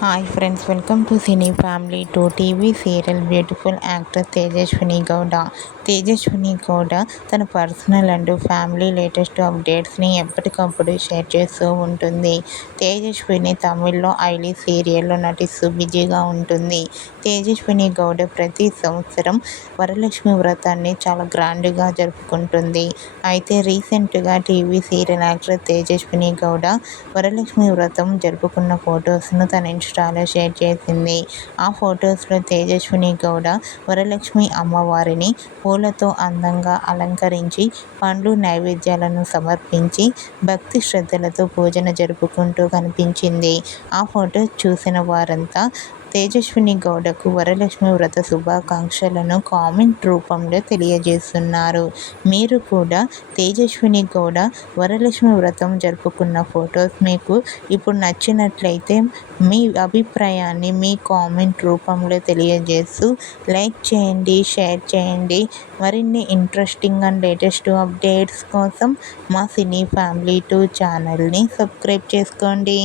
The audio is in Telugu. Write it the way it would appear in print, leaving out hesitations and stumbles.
Hi friends, welcome to cine family to TV serial. Beautiful actor Tejaswini Gowda. Tejaswini Gowda తన పర్సనల్ అండ్ ఫ్యామిలీ లేటెస్ట్ అప్డేట్స్ని ఎప్పటికప్పుడు షేర్ చేస్తూ ఉంటుంది. తేజస్విని తమిళ్లో ఐలీ సీరియల్లో నటిస్తూ బిజీగా ఉంటుంది. తేజస్విని గౌడ ప్రతి సంవత్సరం వరలక్ష్మి వ్రతాన్ని చాలా గ్రాండ్గా జరుపుకుంటుంది. అయితే రీసెంట్గా TV serial actor Tejaswini Gowda Varalakshmi Vratam జరుపుకున్న ఫొటోస్ను తన ఇన్స్టాలో షేర్ చేసింది. ఆ ఫొటోస్లో తేజస్విని గౌడ వరలక్ష్మి అమ్మవారిని పూలతో అందంగా అలంకరించి పండ్లు నైవేద్యాలను సమర్పించి భక్తి శ్రద్ధలతో పూజన జరుపుకుంటూ కనిపించింది. ఆ ఫొటోస్ చూసిన వారంతా తేజస్విని గౌడకు వరలక్ష్మి వ్రత శుభాకాంక్షలను కామెంట్ రూపంలో తెలియజేస్తున్నారు. మీరు కూడా తేజస్విని గౌడ వరలక్ష్మి వ్రతం జరుపుకున్న ఫొటోస్ మీకు ఇప్పుడు నచ్చినట్లయితే మీ అభిప్రాయాన్ని మీ కామెంట్ రూపంలో తెలియజేస్తూ లైక్ చేయండి, షేర్ చేయండి. మరిన్ని ఇంట్రెస్టింగ్ అండ్ లేటెస్ట్ అప్డేట్స్ కోసం మా సినీ ఫ్యామిలీ 2 ఛానల్ని సబ్స్క్రైబ్ చేసుకోండి.